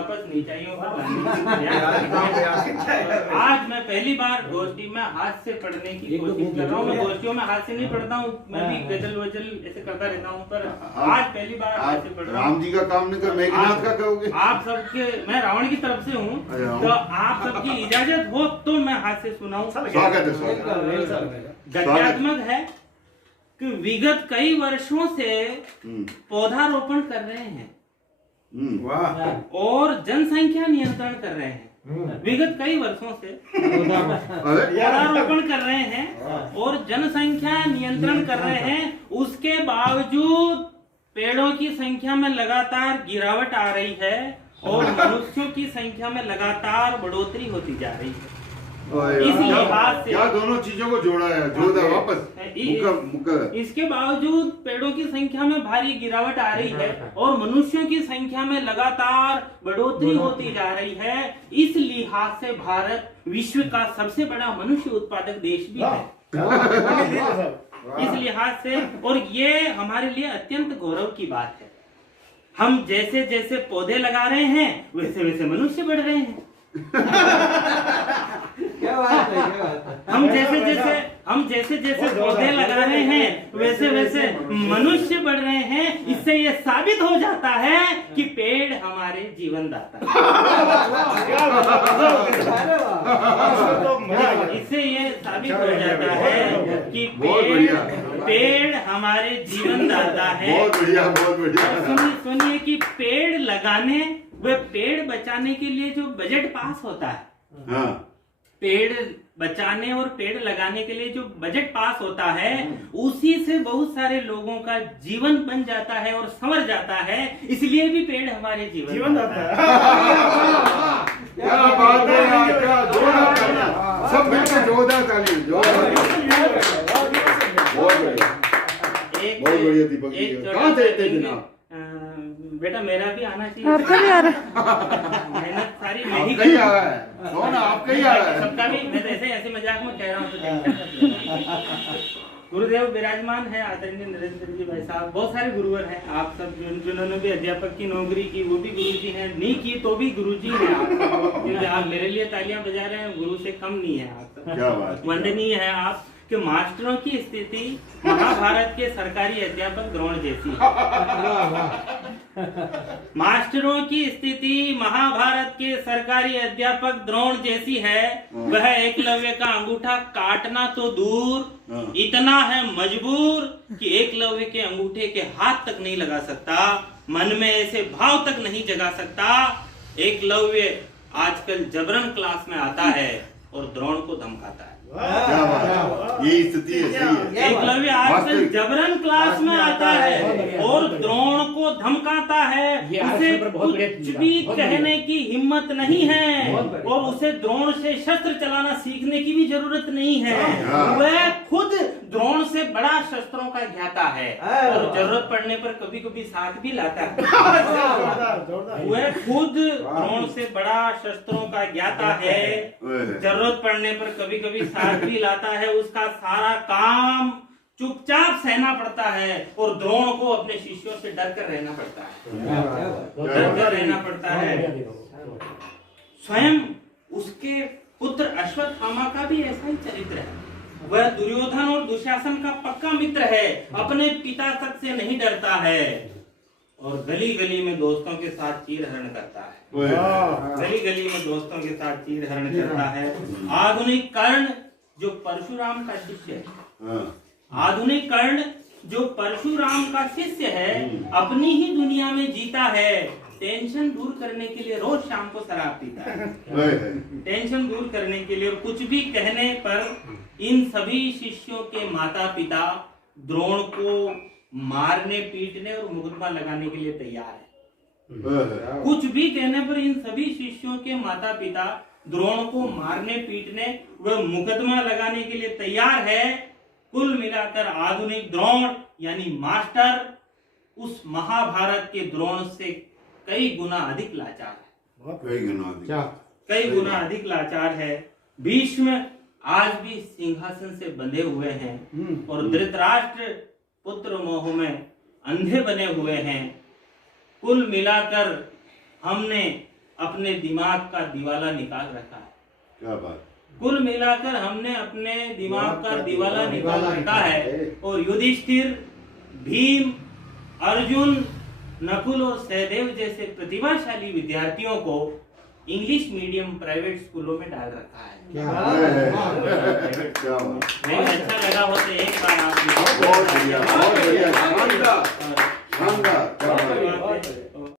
वापस नीचाइयों पर लाने की आज मैं पहली बार गोष्ठी में हाथ से पढ़ने की कोशिश कर रहा हूँ। मैं गोष्ठियों में हाथ से नहीं पढ़ता हूँ, मैं भी गजल वजल ऐसे करता रहता हूँ, पर आज पहली बार हाथ से पढ़ रहा हूँ। राम जी का काम नहीं कर मेघनाथ का कहोगे? आप सबके, मैं रावण की तरफ से हूँ, तो आप सबकी इजाजत हो तो मैं हाथ से सुनाऊं। स्वागत है, स्वागत। गद्यात्मक है कि विगत कई वर्षों से पौधारोपण कर रहे हैं और जनसंख्या नियंत्रण कर रहे हैं। विगत कई वर्षों से पौधारोपण कर रहे हैं और जनसंख्या नियंत्रण कर रहे हैं, उसके बावजूद पेड़ों की संख्या में लगातार गिरावट आ रही है और मनुष्यों की संख्या में लगातार बढ़ोतरी होती जा रही है। इस लिहाज से क्या दोनों चीजों को जोड़ा है, जोड़ा वापस मुका। इसके बावजूद पेड़ों की संख्या में भारी गिरावट आ रही है और मनुष्यों की संख्या में लगातार बढ़ोतरी होती जा रही है। इस लिहाज से भारत विश्व का सबसे बड़ा मनुष्य उत्पादक देश भी है। इस लिहाज से, और ये हमारे लिए अत्यंत गौरव की बात है। हम जैसे जैसे पौधे लगा रहे हैं वैसे वैसे मनुष्य बढ़ रहे हैं। क्या बात है, क्या बात है। हम जैसे जैसे पौधे लगा रहे हैं वैसे वैसे मनुष्य बढ़ रहे हैं। इससे ये साबित हो जाता है कि पेड़ हमारे जीवन दाता है। इससे ये साबित हो जाता है कि पेड़ हमारे जीवन दाता है। बहुत बढ़िया, बहुत बढ़िया। सुनिए कि पेड़ लगाने व पेड़ बचाने के लिए जो बजट पास होता है, हाँ। पेड़ बचाने और पेड़ लगाने के लिए जो बजट पास होता है, उसी से बहुत सारे लोगों का जीवन बन जाता है और संवर जाता है। इसलिए भी पेड़ हमारे जीवन दाता है। क्या बात है यार, क्या जोरदार ताली, सब मिलकर जोरदार ताली, जोरदार ताली। बहुत बढ़िया, बहुत बढ़िया दीपक जी। कहाँ थे इतने दिन आप? बेटा मेरा भी आना चाहिए। आपका भी आ रहा मेहनत सारी आपका ही आ रहा है, कौन आपका ही आ रहा है? सबका भी, मैं तो ऐसे मजाक में कह रहा हूँ। गुरुदेव विराजमान है, आदरणीय नरेंद्र जी भाई साहब, बहुत सारे गुरुवर हैं। आप सब जिन्होंने भी अध्यापक की नौकरी की वो भी गुरु जी हैं, नहीं की तो भी गुरु जी हैं आप। क्योंकि आप मेरे लिए तालियां बजा रहे हैं, गुरु से कम नहीं है आप। क्या बात, वंदनीय है आप कि मास्टरों की स्थिति महाभारत के सरकारी अध्यापक द्रोण जैसी है। मास्टरों की स्थिति महाभारत के सरकारी अध्यापक द्रोण जैसी है। वह एकलव्य का अंगूठा काटना तो दूर, इतना है मजबूर कि एकलव्य के अंगूठे के हाथ तक नहीं लगा सकता, मन में ऐसे भाव तक नहीं जगा सकता। एकलव्य आजकल जबरन क्लास में आता है और द्रोण को धमकाता है। क्या बात, ये स्थिति है, सही है। एकलव्य आजकल जबरन क्लास में आता है और द्रोण को धमकाता है। उसे कुछ भी कहने की हिम्मत नहीं है और उसे द्रोण से शस्त्र चलाना सीखने की भी जरूरत नहीं है। वह खुद द्रोण से बड़ा शस्त्रों का ज्ञाता है और जरूरत पड़ने पर कभी कभी साथ भी लाता है। वह खुद द्रोण से बड़ा शस्त्रों का ज्ञाता है, जरूरत पड़ने पर कभी कभी साथ भी लाता है। उसका सारा काम चुपचाप सहना पड़ता है और द्रोण को अपने शिष्यों से डर कर रहना पड़ता है, डर कर रहना पड़ता है। स्वयं उसके पुत्र अश्वत्थामा का भी ऐसा ही चरित्र है। वह दुर्योधन और दुशासन का पक्का मित्र है, अपने पिता तक से नहीं डरता है और गली गली में दोस्तों के साथ चीर हरण करता है। गली गली में दोस्तों के साथ चीर हरण करता है। आधुनिक कर्ण जो परशुराम का शिष्य है, आधुनिक कर्ण जो परशुराम का शिष्य है, अपनी ही दुनिया में जीता है। टेंशन दूर करने के लिए रोज शाम को शराब पीता है, टेंशन दूर करने के लिए। और कुछ भी कहने पर इन सभी शिष्यों के माता पिता द्रोण को मारने पीटने और मुकदमा लगाने के लिए तैयार है। कुछ भी कहने पर इन सभी शिष्यों के माता पिता द्रोण को मारने पीटने व मुकदमा लगाने के लिए तैयार है। कुल मिलाकर आधुनिक द्रोण यानी मास्टर उस महाभारत के द्रोण से कई गुना अधिक लाचार है, कई गुना अधिक लाचार है। भीष्म आज भी सिंहासन से बंधे हुए हैं और धृतराष्ट्र पुत्र मोह में अंधे बने हुए हैं। कुल मिलाकर हमने अपने दिमाग का दिवाला निकाल रखा है। क्या बात। कुल मिलाकर हमने अपने दिमाग का दिवाला निकाल रखा है और युधिष्ठिर, भीम, अर्जुन, नकुल और सहदेव जैसे प्रतिभाशाली विद्यार्थियों को इंग्लिश मीडियम प्राइवेट स्कूलों में डाल रखा है। क्या बात। नहीं अच्छा लगा हो तो एक बार आप बहुत बढ़िया, शानदार, शानदार, क्या बात है।